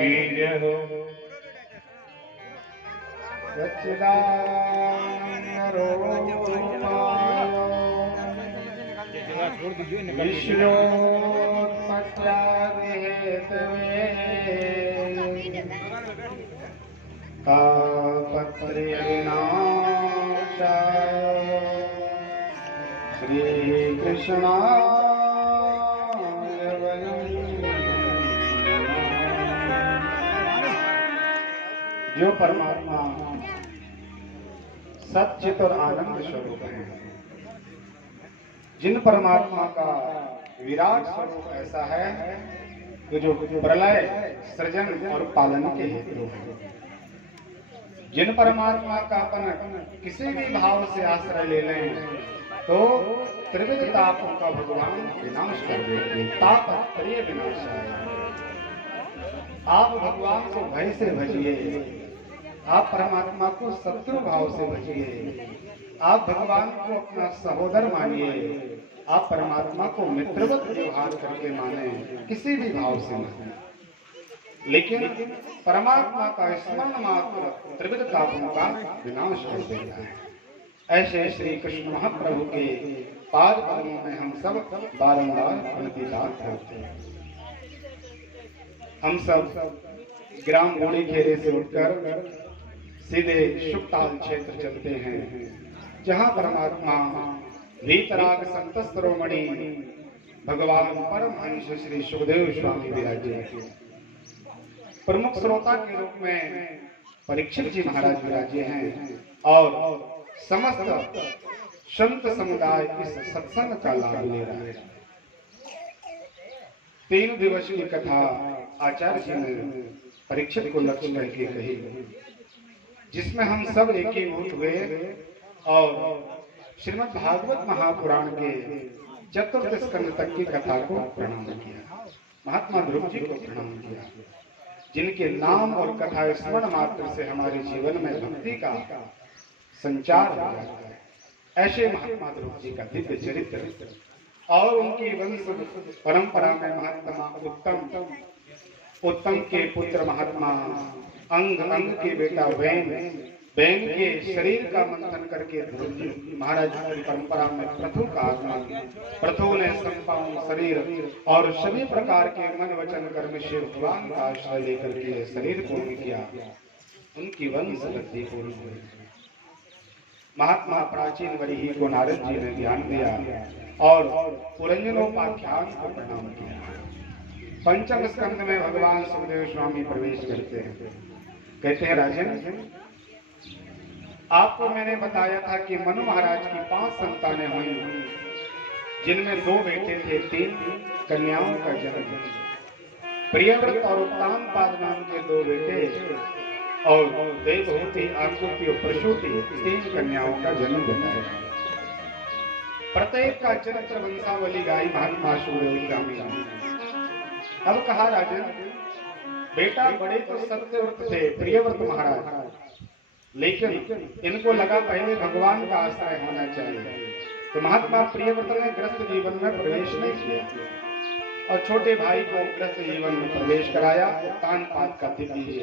की जय हो। सच्चिदानंद रूपाय विष्णोत्पत्त्यादि हेतवे तापत्रय विनाशाय श्रीकृष्णाय वयं जो परमात्मा सच्चित और आनंद स्वरूप है, जिन परमात्मा का विराट स्वरूप ऐसा है कि जो प्रलय सृजन और पालन के हेतु है, जिन परमात्मा का अपन किसी भी भाव से आश्रय ले लें तो त्रिविध तापों का भगवान विनाश कर देंगे। तापत्रय विनाशाय। आप भगवान को भय से भजिए, आप परमात्मा को शत्रु भाव से भजिए, आप भगवान को अपना सहोदर मानिए, आप परमात्मा को मित्रवत व्यवहार करके माने, किसी भी भाव से माने। लेकिन परमात्मा का स्मरण मात्र त्रिविध तापों का विनाश कर देता है। ऐसे श्री कृष्ण महाप्रभु के पाद पद्मों में हम सब बारंबार प्रणतिपात करते हैं। हम सब ग्राम गोड़ी घेरे से उठकर सीधे शुकताल क्षेत्र चलते हैं, जहाँ परमात्मा वीतराग संत शिरोमणि भगवान परमहंस श्री सुखदेव स्वामी विराजे। प्रमुख श्रोता के रूप में परीक्षित जी महाराज विराजे हैं और समस्त संत समुदाय इस सत्संग का लाभ ले रहा है। 3 दिवस की कथा आचार्य जी ने परीक्षित को लक्ष्य करके कही, जिसमें हम सब एकीभूत हुए और श्रीमद् भागवत महापुराण के चतुर्थ स्कंद तक की कथा को प्रणाम किया, महात्मा ध्रुव जी को प्रणाम किया, जिनके नाम और कथा स्मरण मात्र से हमारे जीवन में भक्ति का संचार हो जाता है। ऐसे महात्मा ध्रुव जी का दिव्य चरित्र और उनकी वंश परंपरा में महात्मा उत्तम के पुत्र महात्मा अंग के बेटा वैन के शरीर का मंथन करके महाराज की परंपरा में पृथु का आगमन, पृथु ने संपावन शरीर और सभी प्रकार के मन वचन कर्म से भगवान का आश्रय लेकर के शरीर पूर्ण किया, उनकी वंश वृद्धि पूर्ण हुई। महात्मा प्राचीन वरीही को नारद जी ने ज्ञान दिया और पुरंजनोपाख्यान को प्रणाम किया। पंचम स्कंद में भगवान सुखदेव स्वामी प्रवेश करते हैं। कहते हैं, राजन, आपको मैंने बताया था कि मनु महाराज की 5 संतानें हुई, जिनमें 2 बेटे थे, 3 कन्याओं का जन्म। प्रियव्रत और उत्तानपाद नाम के 2 बेटे और देवहूति, आकृति और प्रसूति 3 कन्याओं का जन्म बताया। प्रत्येक का चरित्र वंशावली गाई महात्मा सुखदेव स्वामी। अब कहा, राजन, बेटा बड़े तो सत्यव्रत थे प्रियव्रत महाराज, लेकिन इनको लगा पहले भगवान का आश्रय होना चाहिए, तो महात्मा प्रियव्रत ने गृहस्थ जीवन में प्रवेश नहीं किया और छोटे भाई को गृहस्थ जीवन में प्रवेश कराया। उत्तानपाद का दिव्य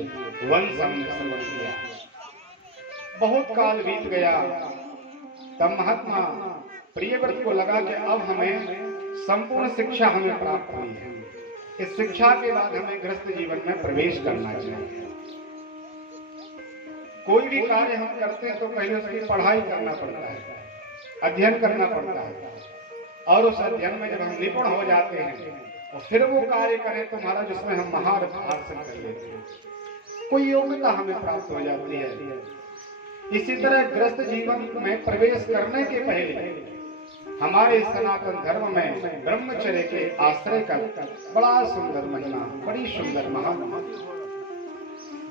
वंश हमने श्रवण किया। बहुत काल बीत गया, तब महात्मा प्रियव्रत को लगा कि अब हमें संपूर्ण शिक्षा हमें प्राप्त हुई है, इस शिक्षा के बाद हमें गृहस्थ जीवन में प्रवेश करना चाहिए। कोई भी कार्य हम करते हैं तो पहले उसकी पढ़ाई करना पड़ता है, अध्ययन करना पड़ता है, और उस अध्ययन में जब हम निपुण हो जाते हैं और फिर वो कार्य करें तो महाराज उसमें हम महारथ हासिल कर लेते हैं, कोई योग्यता हमें प्राप्त हो जाती है। इसी तरह गृहस्थ जीवन में प्रवेश करने के पहले हमारे सनातन धर्म में ब्रह्मचर्य के आश्रय का बड़ा सुंदर महिमा, बड़ी सुंदर महान।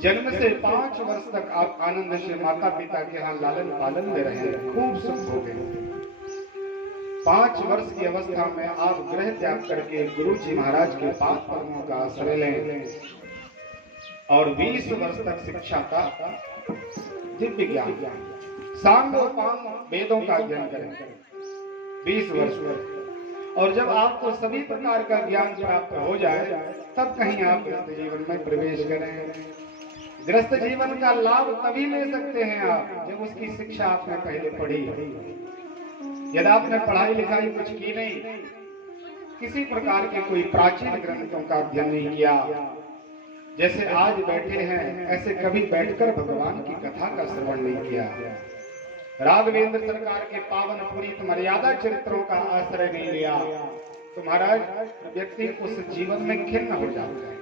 जन्म से 5 वर्ष तक आप आनंद से माता पिता के यहाँ लालन पालन में रहे, खूब सुख भोगे। 5 वर्ष की अवस्था में आप गृह त्याग करके गुरु जी महाराज के पाद पद्मों का आश्रय लें और 20 वर्ष तक शिक्षा का दिव्य ज्ञान, सांगोपांग वेदों का अध्ययन करें 20 वर्ष तक। और जब आपको सभी प्रकार का ज्ञान प्राप्त हो जाए तब कहीं आप गृहस्थ जीवन में प्रवेश करें। गृहस्थ जीवन का लाभ तभी ले सकते हैं आप जब उसकी शिक्षा आपने पहले पढ़ी। यदि आपने पढ़ाई लिखाई कुछ की नहीं, किसी प्रकार के कोई प्राचीन ग्रंथों का अध्ययन नहीं किया, जैसे आज बैठे हैं ऐसे कभी बैठकर भगवान की कथा का श्रवण नहीं किया, राघवेंद्र सरकार के पावन पुरीत मर्यादा चरित्रों का आश्रय नहीं लिया, तो महाराज व्यक्ति उस जीवन में खिन्न हो जाता है,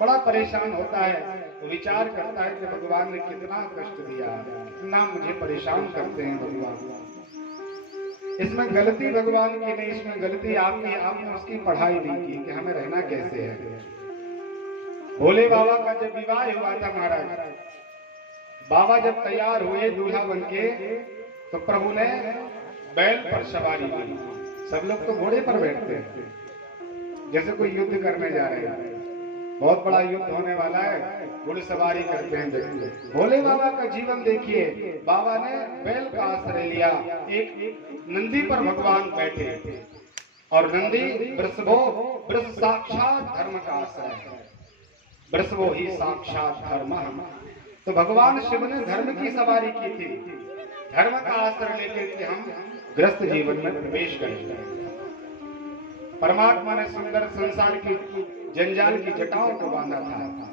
बड़ा परेशान होता है, तो विचार करता है कि भगवान ने कितना कष्ट दिया, कितना मुझे परेशान करते हैं भगवान। इसमें गलती भगवान की नहीं, इसमें गलती आपकी, आपने उसकी पढ़ाई नहीं की कि हमें रहना कैसे है। भोले बाबा का जब विवाह हुआ था महाराज, बाबा जब तैयार हुए दूल्हा बनके, तो प्रभु ने बैल पर सवारी की। सब लोग तो घोड़े पर बैठते हैं, जैसे कोई युद्ध करने जा रहे हैं, बहुत बड़ा युद्ध होने वाला है, घुड़सवारी करते हैं। भोले बाबा का जीवन देखिए, बाबा ने बैल का आश्रय लिया, एक नंदी पर भगवान बैठे, और नंदी वृष साक्षात धर्म का आश्रय है, वृषभो ही साक्षात धर्म। तो भगवान शिव ने धर्म की सवारी की थी, धर्म का आश्रय लेके कि हम गृहस्थ जीवन में प्रवेश करेंगे। परमात्मा ने सुंदर संसार की जंजाल की जटाओं को बांधा था,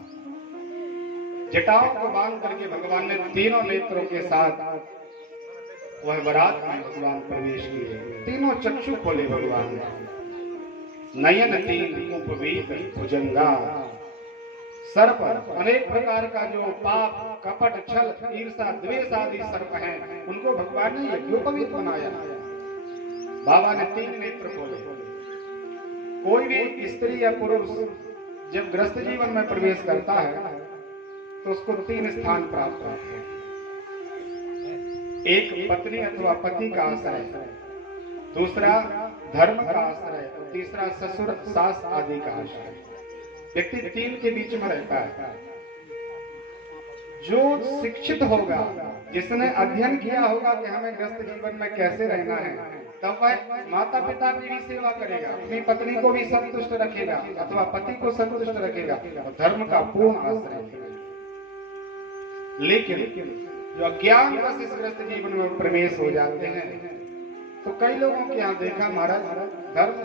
जटाओं को बांध करके भगवान ने तीनों नेत्रों के साथ वह बारात में भगवान प्रवेश किए, तीनों चक्षु खोले भगवान ने, नयन तीन उपवीत भुजंगा, सर्प अनेक प्रकार का जो पाप कपट छल ईर्षा द्वेष आदि सर्प हैं, उनको भगवान ने यज्ञोपवीत बनाया। बाबा ने तीन नेत्र खोले। कोई भी स्त्री या पुरुष जब गृहस्थ जीवन में प्रवेश करता है तो उसको तीन स्थान प्राप्त होते हैं। एक पत्नी अथवा पति का आश्रय, दूसरा धर्म का आश्रय, तीसरा ससुर सास आदि का आश्रय। व्यक्ति तीन के बीच में रहता है। जो शिक्षित होगा, जिसने अध्ययन किया होगा कि हमें गृहस्थ जीवन में कैसे रहना है, तब वह माता पिता की भी सेवा करेगा, अपनी पत्नी को भी संतुष्ट रखेगा अथवा पति को संतुष्ट रखेगा और धर्म का पूर्ण आश्रय लेगा। लेकिन जो अज्ञान बस इस गृहस्थ जीवन में प्रवेश हो जाते हैं, तो कई लोगों के यहाँ देखा महाराज धर्म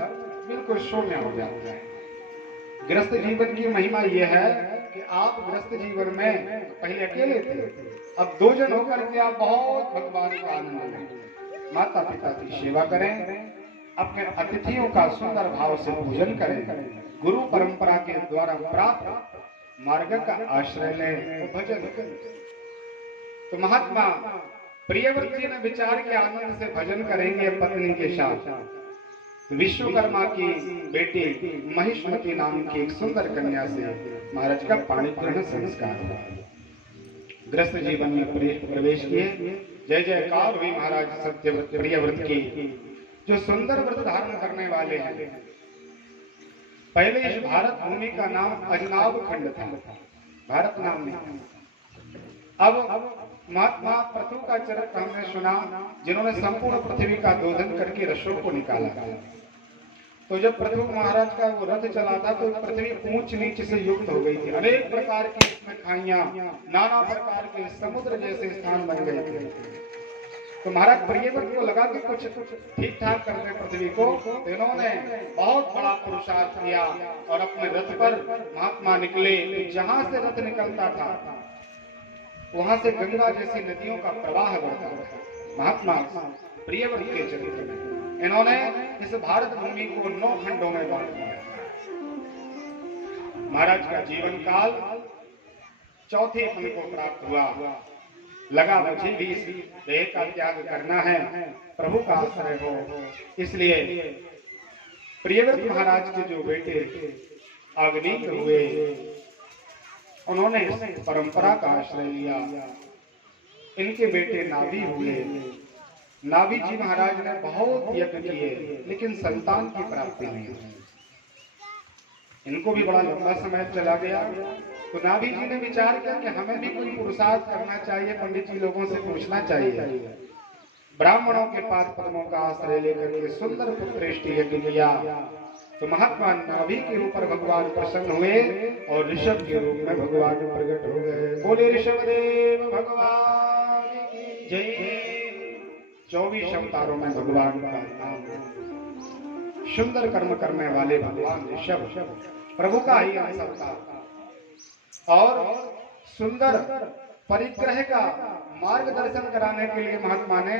बिल्कुल शून्य हो जाता है। गृहस्थ जीवन की महिमा यह है कि आप गृहस्थ जीवन में पहले अकेले थे, अब दो जन होकर के आप बहुत भगवान का आनंद लें, माता पिता की सेवा करें, अपने अतिथियों का सुंदर भाव से पूजन करें, गुरु परंपरा के द्वारा प्राप्त मार्ग का आश्रय लें, भजन करें। तो महात्मा प्रियव्रत जी ने विचार के आनंद से भजन करेंगे पत्नी के साथ। विश्वकर्मा की बेटी महिष्मती नाम की एक सुंदर कन्या से महाराज का पाणी ग्रहण संस्कार हुआ। गृहस्थ जीवन में प्रवेश किए। जय जयकार हुई महाराज सत्यव्रत प्रियव्रत की, जो सुंदर व्रत धारण करने वाले हैं। पहले इस भारत भूमि का नाम अजनाब खंड था, भारत नाम नहीं। अब महात्मा पृथु का चरित्र हमने सुना, जिन्होंने संपूर्ण पृथ्वी का दोधन करके रसों को निकाला। तो जब पृथु महाराज का वो रथ चला था तो पृथ्वी ऊंच नीच से युक्त हो गई थी, अनेक प्रकार की इसमें खाइयां, नाना प्रकार के समुद्र जैसे स्थान बन गए थे। तो महाराज प्रियव्रत को लगा कि कुछ ठीक ठाक कर दे पृथ्वी को, तो इन्होंने बहुत बड़ा पुरुषार्थ किया और अपने रथ पर महात्मा निकले। जहां से रथ निकलता था वहां से गंगा जैसी नदियों का प्रवाह बढ़ता था। महात्मा प्रियव्रत के चरित्र में इन्होंने इस भारत भूमि को 9 खंडों में बांट दिया। महाराज का जीवन काल चौथे खंड को प्राप्त हुआ। लगा मुझे भी इस देह का त्याग करना है, प्रभु का आश्रय हो। इसलिए प्रियव्रत महाराज के जो बेटे अग्निक हुए, उन्होंने इस परंपरा का आश्रय लिया। इनके बेटे नाभि हुए। नाभि जी महाराज ने बहुत यज्ञ किए, लेकिन संतान की प्राप्ति नहीं हुई। इनको भी बड़ा लंबा समय चला गया। तो नाभि जी ने विचार किया कि हमें भी कोई पुरुषार्थ करना चाहिए, पंडित जी लोगों से पूछना चाहिए। ब्राह्मणों के पाद पद्मों का आश्रय लेकर के सुंदर पुत्रेष्टि यज्ञ किया। तो महात्मा नाभि के ऊपर भगवान प्रसन्न हुए और ऋषभ के रूप में भगवान प्रकट हो गए। बोले ऋषभदेव भगवान की जय। 24 अवतारों में भगवान का नाम है। सुंदर कर्म करने वाले भगवान ऋषभ प्रभु का ही अंश अवतार और सुंदर परिग्रह का मार्गदर्शन कराने के लिए महात्मा ने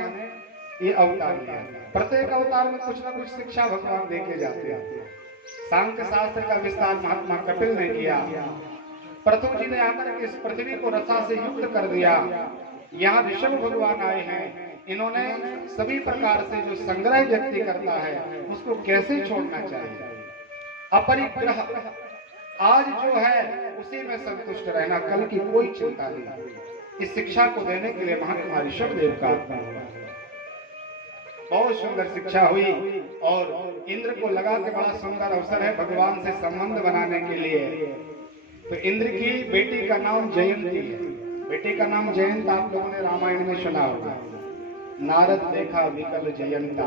ये अवतार लिया। प्रत्येक अवतार में कुछ न कुछ शिक्षा भगवान देके जाते हैं। सांख्य शास्त्र का विस्तार महात्मा कपिल ने किया। प्रथु जी ने आकर के इस पृथ्वी को रसा से युक्त कर दिया। यहाँ ऋषभ भगवान आए हैं। इन्होंने सभी प्रकार से जो संग्रह व्यक्ति करता है उसको कैसे छोड़ना चाहिए, अपरिग्रह आज जो है उसी में संतुष्ट रहना, कल की कोई चिंता नहीं। इस शिक्षा को देने के लिए महात्मा ऋषभ देव का बहुत सुंदर शिक्षा हुई और इंद्र को लगा के बड़ा सुंदर अवसर है भगवान से संबंध बनाने के लिए। तो इंद्र की बेटी का नाम जयंती है। बेटी का नाम जयंत आप लोगों ने रामायण में सुना होगा। नारद देखा विकल जयंता,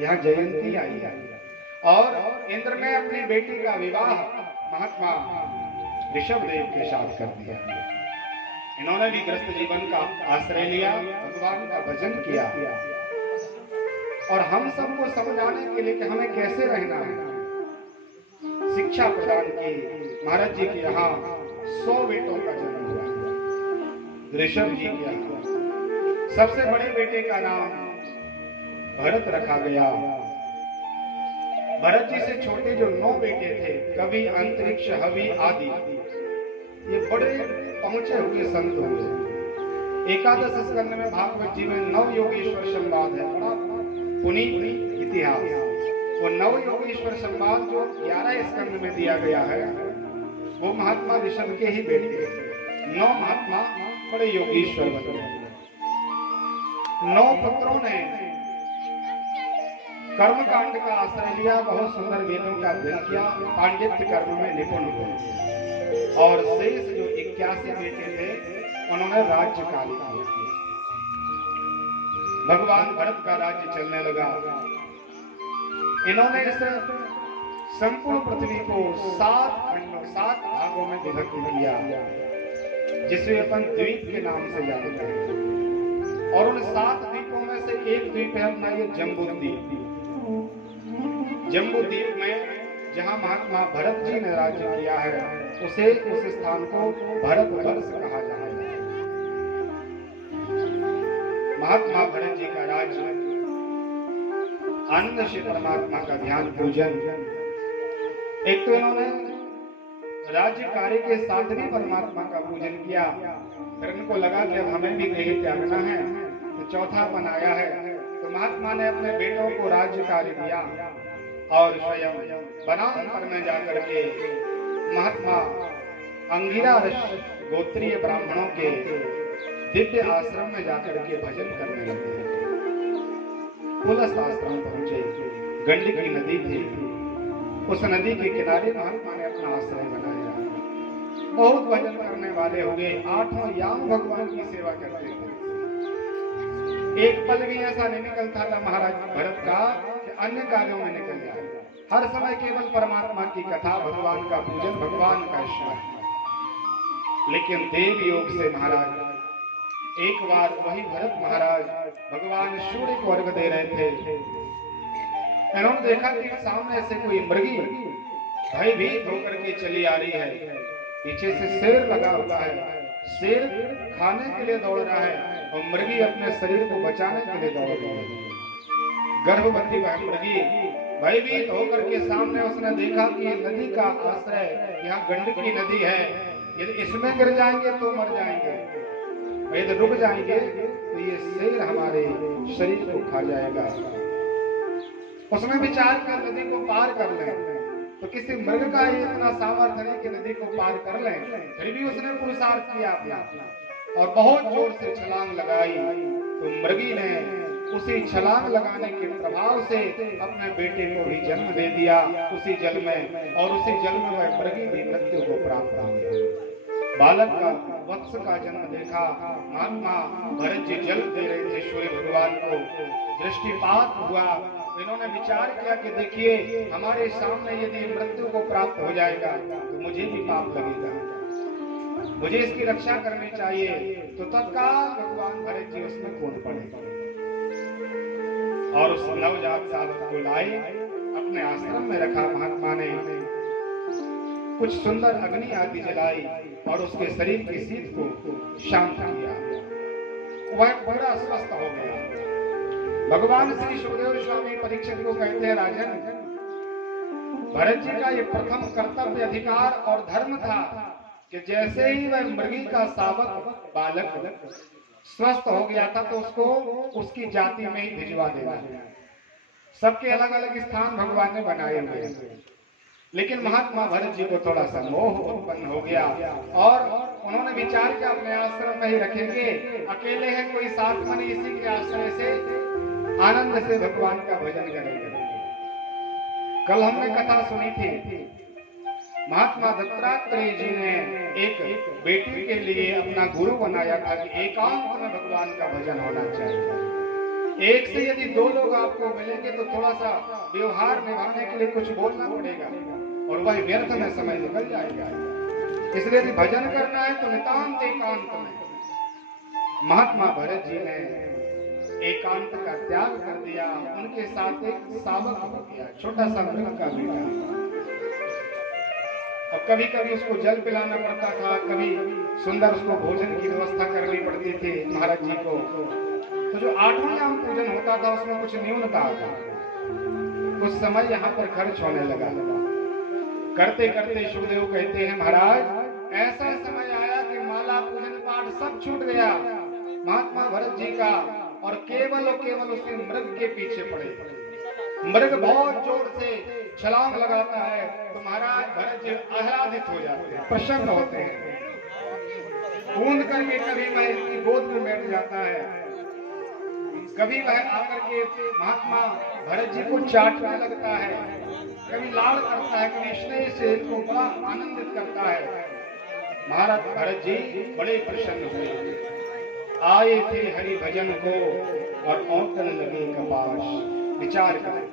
यहाँ जयंती आई है। और इंद्र ने अपनी बेटी का विवाह महात्मा ऋषभ देव के साथ कर दिया। इन्होंने भी ग्रस्त जीवन का आश्रय लिया, भगवान का भजन किया और हम सबको समझाने के लिए कि हमें कैसे रहना है शिक्षा प्रदान की। महाराज जी के यहाँ 100 बेटों का जन्म हुआ। ऋषभ जी के यहाँ सबसे बड़े बेटे का नाम भरत रखा गया। भरत जी से छोटे जो 9 बेटे थे, कवि, अंतरिक्ष, हवि आदि, ये बड़े पहुंचे हुए संत हुए। एकादश स्कंद में भागवत जी में 9 योगेश्वर संवाद है, बड़ा पुनीत इतिहास। वो 9 योगेश्वर संवाद जो 11 स्कंद में दिया गया है वो महात्मा ऋषभ के ही बेटे 9 महात्मा बड़े योगेश्वर बन गए। 9 पुत्रों ने कर्म कांड का आश्रय लिया, बहुत सुंदर वेदों का अध्ययन किया, पांडित्य कर्म में निपुण हुए और शेष जो 81 बेटे थे उन्होंने राज्य कार्य किया। भगवान भरत का राज्य चलने लगा। इन्होंने इस संपूर्ण पृथ्वी को 7 खंडों 7 भागों में विभक्त किया, जिसे अपन द्वीप के नाम से जानते हैं। और उन 7 द्वीपों में से एक द्वीप है अपना ये जम्बूद्वीप। जम्बूद्वीप में जहां महात्मा भरत जी ने राज्य किया है उसे उस स्थान को भरत वर्ष कहा जाता है। महात्मा भरत जी का राज्य आनंद से परमात्मा का ध्यान पूजन, एक तो इन्होंने राज्य कार्य के साथ भी परमात्मा का पूजन किया। फिर इनको लगा कि अब हमें भी देह त्यागना है, तो चौथा बनाया है। तो महात्मा ने अपने बेटों को राज्य कार्य दिया और स्वयं वनांतर में जाकर के महात्मा अंगिरा गोत्रीय ब्राह्मणों के दिव्य आश्रम में जाकर के भजन करने लगे। पुलस्त आश्रम पहुंचे, गंडकी नदी थी, उस नदी के किनारे महात्मा ने अपना आश्रय बनाया। बहुत भजन करने वाले हो गए, 8 याम भगवान की सेवा करते थे। एक पल भी ऐसा नहीं निकलता था महाराज भरत का कि अन्य कार्यों में निकल जाए। हर समय केवल परमात्मा की कथा, भगवान का पूजन, भगवान का स्मरण। लेकिन देव योग से महाराज एक बार वही भरत महाराज भगवान सूर्य को अर्घ दे रहे थे। इन्होंने देखा कि सामने से कोई मृगी भयभीत होकर के चली आ रही है। पीछे से शेर लगा हुआ है, शेर खाने के लिए दौड़ रहा है और मृगी अपने शरीर को बचाने के लिए दौड़ रही है। गर्भवती वह मृगी भयभीत होकर के सामने उसने देखा कि नदी का आश्रय यहाँ गंडकी नदी है, यदि इसमें गिर जाएंगे तो मर जाएंगे, यदि रुक जाएंगे तो ये शेर हमारे शरीर को खा जाएगा। उसने विचार कर नदी को पार कर लें, तो किसी मृग का ही इतना सामर्थ्य नहीं कि नदी को पार कर लें। फिर भी उसने पुरुषार्थ किया अपना और बहुत जोर से छलांग लगाई। तो मृगी ने उसी छलांग लगाने के प्रभाव से अपने बेटे को भी जन्म दे दिया उसी जल में, और उसी जल में वह मृगी भी मृत्यु को प्राप्त हो गया। बालक का वत्स का जन्म देखा। महात्मा भरत जी जल दे रहे थे सूर्य भगवान को, दृष्टिपात हुआ इन्होंने विचार किया कि देखिए हमारे सामने यदि मृत्यु को प्राप्त हो जाएगा तो मुझे भी पाप लगेगा, मुझे इसकी रक्षा करनी चाहिए। तो तत्काल भगवान भरत जी उसमें कूद पड़े और उस नवजात साधक को लाए, अपने आश्रम में रखा। महात्मा ने कुछ सुंदर अग्नि आदि जलाई और उसके शरीर की शीत को शांत किया, वह पूरा स्वस्थ हो गया। भगवान श्री सुखदेव स्वामी परीक्षित को कहते हैं, राजन, भरत जी का ये प्रथम कर्तव्य, अधिकार और धर्म था कि जैसे ही वह मृगी का शावक बालक स्वस्थ हो गया था तो उसको उसकी जाति में ही भिजवा देना। सबके अलग अलग स्थान भगवान ने बनाए हुए, लेकिन महात्मा भरत जी को थोड़ा सा मोह उत्पन्न हो गया और उन्होंने विचार किया अपने आश्रम में ही रखेंगे, अकेले हैं, कोई साथ में नहीं, इसी के आश्रय से आनंद से भगवान का भजन करेंगे। कल हमने कथा सुनी थी, महात्मा दत्तात्रेय जी ने एक बेटी के लिए अपना गुरु बनाया था कि एकांत में भगवान का भजन होना चाहिए। एक से यदि दो लोग आपको मिलेंगे तो थोड़ा सा व्यवहार निभाने के लिए कुछ बोलना पड़ेगा और वह व्यर्थ में समय निकल जाएगा। इसलिए यदि भजन करना है तो नितांत एकांत में। महात्मा भरत जी ने एकांत का त्याग कर दिया, उनके साथ एक शावक हो गया, छोटा सा मृग का बेटा। और कभी कभी उसको जल पिलाना पड़ता था, कभी सुंदर उसको भोजन की व्यवस्था करनी पड़ती थी महाराज जी को। तो जो 8वां याम पूजन होता था उसमें कुछ न्यूनता था, कुछ समय यहाँ पर खर्च होने लगा। करते करते सुखदेव कहते हैं, महाराज ऐसा समय आया कि माला पूजन पाठ सब छूट गया महात्मा भरत जी का, और केवल उसे मृग के पीछे पड़े। मृग बहुत जोर से छलांग लगाता है तो महाराज भरत जी आह्लादित हो जाते हैं, प्रसन्न होते हैं, कूद करके कभी वह इसकी गोद में बैठ जाता है, कभी वह आकर के महात्मा भरत जी को चाटने लगता है, कभी लाल करता है, कभी स्नेह से इनको बड़ा आनंदित करता है। महाराज भरत जी बड़े प्रसन्न हुए, आए थे हरि भजन को और औंतन लगे कपाश। विचार करें,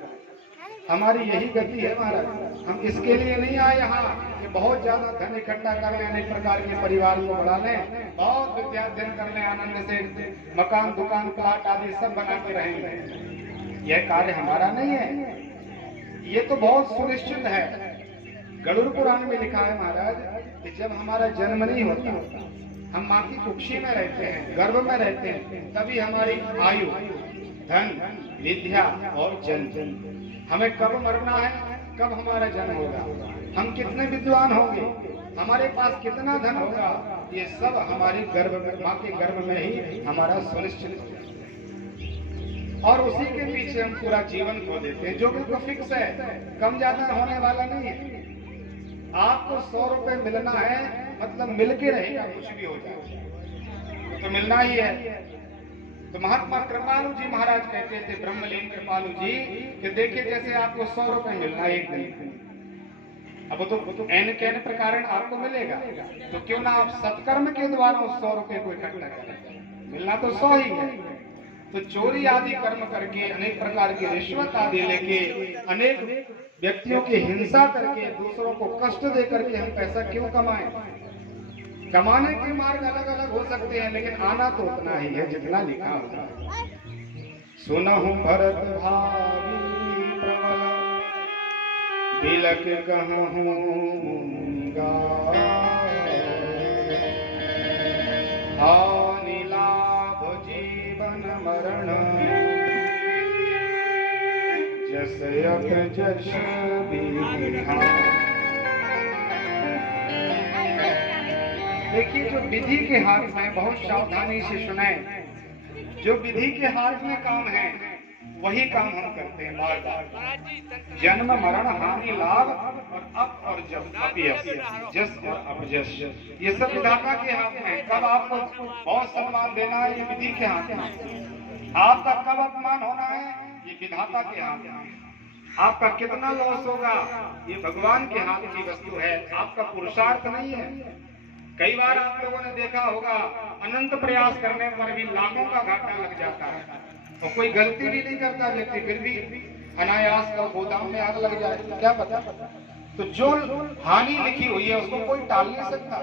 हमारी यही गति है महाराज, हम इसके लिए नहीं आए यहाँ कि बहुत ज्यादा धन इकट्ठा कर लें, अनेक प्रकार के परिवार को बढ़ा लें, बहुत विद्याध्ययन कर लें, आनंद से मकान दुकान प्लाट आदि सब बना के रहेंगे। यह कार्य हमारा नहीं है, ये तो बहुत सुनिश्चित है। गरुड़ पुराण में लिखा है महाराज कि जब हमारा जन्म नहीं होता, हम माँ की कुक्षी में रहते हैं, गर्भ में रहते हैं, तभी हमारी आयु, धन, विद्या और जन, हमें कब मरना है, कब हमारा जन्म होगा, हम कितने विद्वान होंगे, हमारे पास कितना धन होगा, ये सब हमारी गर्भ में, माँ के गर्भ में ही हमारा सुनिश्चित है। और उसी के पीछे हम पूरा जीवन खो देते हैं, जो बिल्कुल फिक्स है, कम ज्यादा होने वाला नहीं है। आपको 100 रुपए मिलना है, मतलब मिल के रहेगा, कुछ भी हो जाए तो मिलना ही है। तो महात्मा कृपालु जी महाराज कहते थे, ब्रह्मलीन कृपालु जी, कि देखिए जैसे आपको 100 रुपए मिलना है एक दिन, अब तो एन कैन प्रकार आपको मिलेगा, तो क्यों ना आप सत्कर्म के द्वारा उस 100 रुपए को इकट्ठा करें, मिलना तो 100 ही है। तो चोरी आदि कर्म करके, अनेक प्रकार की रिश्वत आदि लेके, अनेक व्यक्तियों की हिंसा करके, दूसरों को कष्ट दे करके हम पैसा क्यों कमाएं? कमाने के मार्ग अलग अलग हो सकते हैं, लेकिन आना तो उतना ही है जितना लिखा होता है। सुनहु भरत भावी प्रबल, बिलक कहूँगा, हानि लाभ जीवन मरण, जस यक जस विधान। देखिए, जो विधि के हाथ में, बहुत सावधानी से सुने, जो विधि के हाथ में काम है वही काम हम करते हैं बार बार। जन्म मरण हानि लाभ और अप और जस, जस और अपजस, ये सब विधाता के हाथ में है। कब आपको बहुत सम्मान देना है, ये विधि के हाथ में। आपका कब अपमान होना है, ये विधाता के हाथ में। आपका कितना लॉस होगा, ये भगवान के हाथ की वस्तु है, आपका पुरुषार्थ नहीं है। कई बार आप लोगों ने देखा होगा, अनंत प्रयास करने पर भी लाखों का घाटा लग जाता है, तो कोई गलती भी नहीं करता व्यक्ति, फिर भी अनायास का गोदाम में आग लग जाए, क्या पता। तो जो हानि लिखी हुई है उसको कोई टाल नहीं सकता,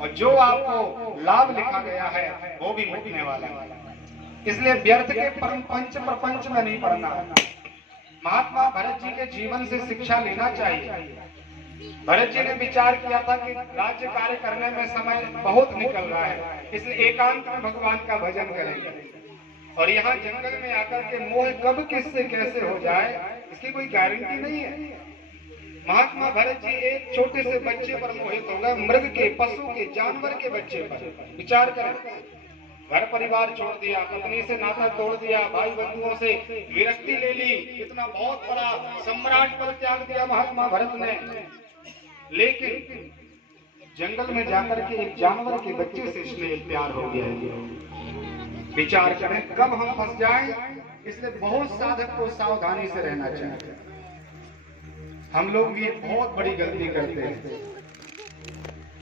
और जो आपको लाभ लिखा गया है वो भी मिटने वाला है। इसलिए व्यर्थ के पंच प्रपंच में नहीं पड़ना। महात्मा भरत जी के जीवन से शिक्षा लेना चाहिए। भरत जी ने विचार किया था कि राज्य कार्य करने में समय बहुत निकल रहा है, इसलिए एकांत में भगवान का भजन करेंगे। और यहाँ जंगल में आकर के मोह कब किससे कैसे हो जाए इसकी कोई गारंटी नहीं है। महात्मा भरत जी एक छोटे से बच्चे पर मोहित हो गए, मृग के, पशु के, जानवर के बच्चे पर। विचार करें, घर परिवार छोड़ दिया, पत्नी से नाता तोड़ दिया, भाई बंधुओं से विरक्ति ले ली, इतना बहुत बड़ा सम्राट पर त्याग दिया महात्मा भरत ने। लेकिन जंगल में जाकर के एक जानवर के बच्चे से स्नेह प्यार हो गया। विचार करें कब हम फंस जाएं। इसलिए बहुत साधक को सावधानी से रहना चाहिए। हम लोग भी एक बहुत बड़ी गलती करते हैं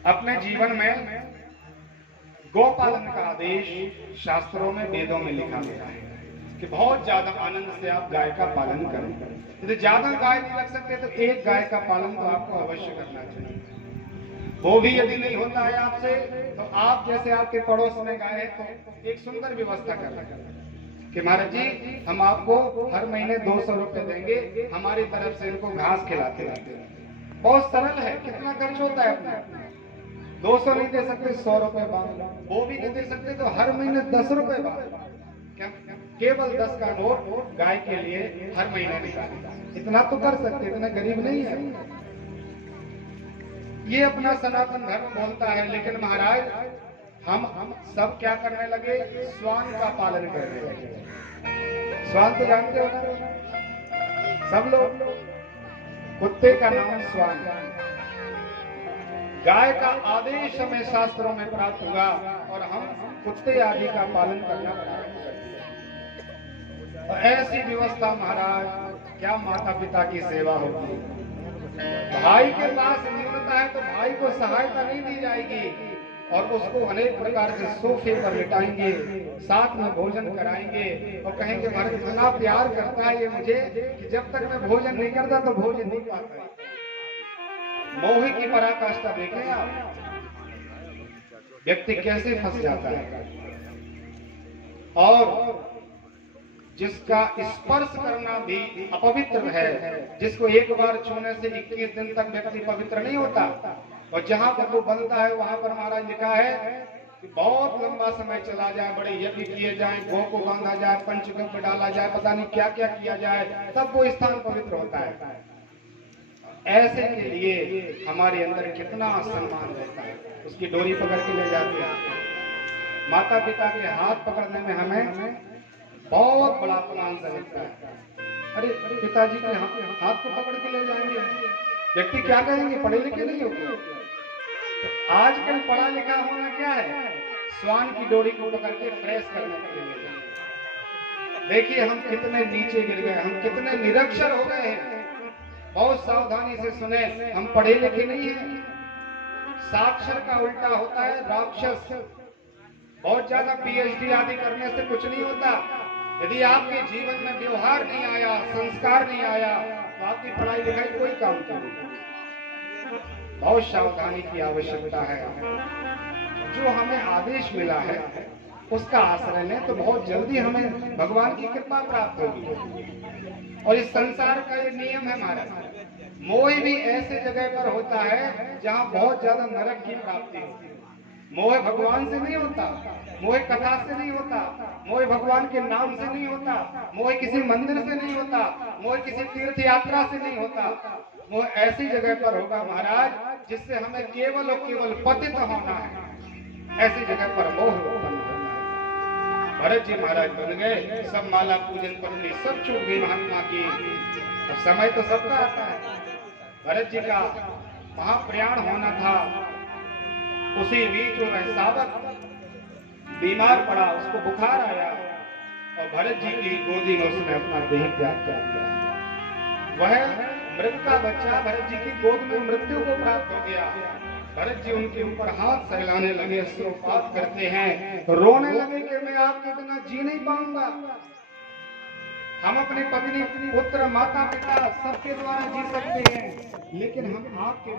अपने जीवन में। गौपालन का आदेश शास्त्रों में, वेदों में लिखा गया है कि बहुत ज्यादा आनंद से आप गाय का पालन करें। यदि ज्यादा गाय नहीं रख सकते तो एक गाय का पालन तो आपको अवश्य करना चाहिए। वो भी यदि नहीं होता है आपसे तो आप जैसे आपके पड़ोस में गाय है तो एक सुंदर व्यवस्था कर कि महाराज जी हम आपको हर महीने 200 रुपए देंगे, हमारी तरफ से इनको घास खिलाते रहते हैं। बहुत सरल है, कितना खर्च होता है अपना। 200 नहीं दे सकते 100 रुपए बांध, वो भी नहीं दे सकते तो हर महीने 10 रुपए बांध। क्या केवल 10 का नोट गाय के लिए हर महीने निकाले, इतना तो कर सकते, इतना गरीब नहीं है। ये अपना सनातन धर्म बोलता है, लेकिन महाराज हम सब क्या करने लगे, स्वान का पालन करने लगे। स्वान तो जानते हो ना सब लोग, कुत्ते का नाम स्वान। गाय का आदेश हमें शास्त्रों में प्राप्त हुआ और हम कुत्ते आदि का पालन करना प्रारंभ कर दिया। और ऐसी व्यवस्था महाराज क्या माता पिता की सेवा होगी। भाई के पास न्यूनता है तो भाई को सहायता नहीं दी जाएगी और उसको अनेक प्रकार से सोफे पर लिटाएंगे, साथ में भोजन कराएंगे और कहेंगे महाराज इतना प्यार करता है ये मुझे कि जब तक मैं भोजन नहीं करता तो भोजन नहीं पाता। मोह की पराकाष्ठा देखें आप, व्यक्ति कैसे फंस जाता है। और जिसका स्पर्श करना भी अपवित्र है, जिसको एक बार छूने से 21 दिन तक व्यक्ति पवित्र नहीं होता। और जहां पर वो बनता है वहां पर महाराज लिखा है कि बहुत लंबा समय चला जाए, बड़े यज्ञ किए जाए, गौ को बांधा जाए, पंचगव्य डाला जाए, पता नहीं क्या क्या किया जाए, तब वो स्थान पवित्र होता है। ऐसे के लिए हमारे अंदर कितना सम्मान रहता है, उसकी डोरी पकड़ के ले जाते हैं। माता पिता के हाथ पकड़ने में हमें बहुत बड़ा अपमान लगता है। अरे पिताजी के हाथ को पकड़ के ले जाएंगे, व्यक्ति क्या कहेंगे, पढ़े लिखे नहीं होते। तो आजकल पढ़ा लिखा होना क्या है, स्वान की डोरी को पकड़ के फ्रेश करने के लिए। देखिए हम कितने नीचे गिर गए, हम कितने निरक्षर हो गए हैं। बहुत सावधानी से सुने, हम पढ़े लिखे नहीं हैं। साक्षर का उल्टा होता है राक्षस। बहुत ज्यादा पीएचडी आदि करने से कुछ नहीं होता। यदि आपके जीवन में व्यवहार नहीं आया, संस्कार नहीं आया तो आपकी पढ़ाई लिखाई कोई काम नहीं। बहुत सावधानी की आवश्यकता है। जो हमें आदेश मिला है उसका आश्रय लें तो बहुत जल्दी हमें भगवान की कृपा प्राप्त होगी। और इस संसार का ये नियम है हमारा। मोह भी ऐसे जगह पर होता है जहाँ बहुत ज्यादा नरक की प्राप्ति होती है। मोह भगवान से नहीं होता, मोह कथा से नहीं होता, मोह भगवान के नाम से नहीं होता, मोह किसी मंदिर से नहीं होता, मोह किसी तीर्थ यात्रा से नहीं होता। मोह ऐसी जगह पर होगा महाराज जिससे हमें केवल और केवल पतित होना है। ऐसी जगह पर मोह उत्पन्न होना है। भरत जी महाराज बन गए, सब माला पूजन पत्नी सब छूट गई महात्मा की। अब समय तो सबका आता है। भरत जी का महाप्रयाण होना था, उसी बीच में सावक बीमार पड़ा, उसको बुखार आया और भरत जी की गोदी में उसने अपना देह त्याग कर दिया। वह मृत का बच्चा भरत जी की गोद में मृत्यु को प्राप्त हो गया। भरत जी उनके ऊपर हाथ फैलाने लगे, स्त्रोपात करते हैं, रोने लगे कि मैं आपके बिना जी नहीं पाऊंगा। हम अपने पत्नी पुत्र माता पिता सबके द्वारा जी सकते हैं, लेकिन हम आपके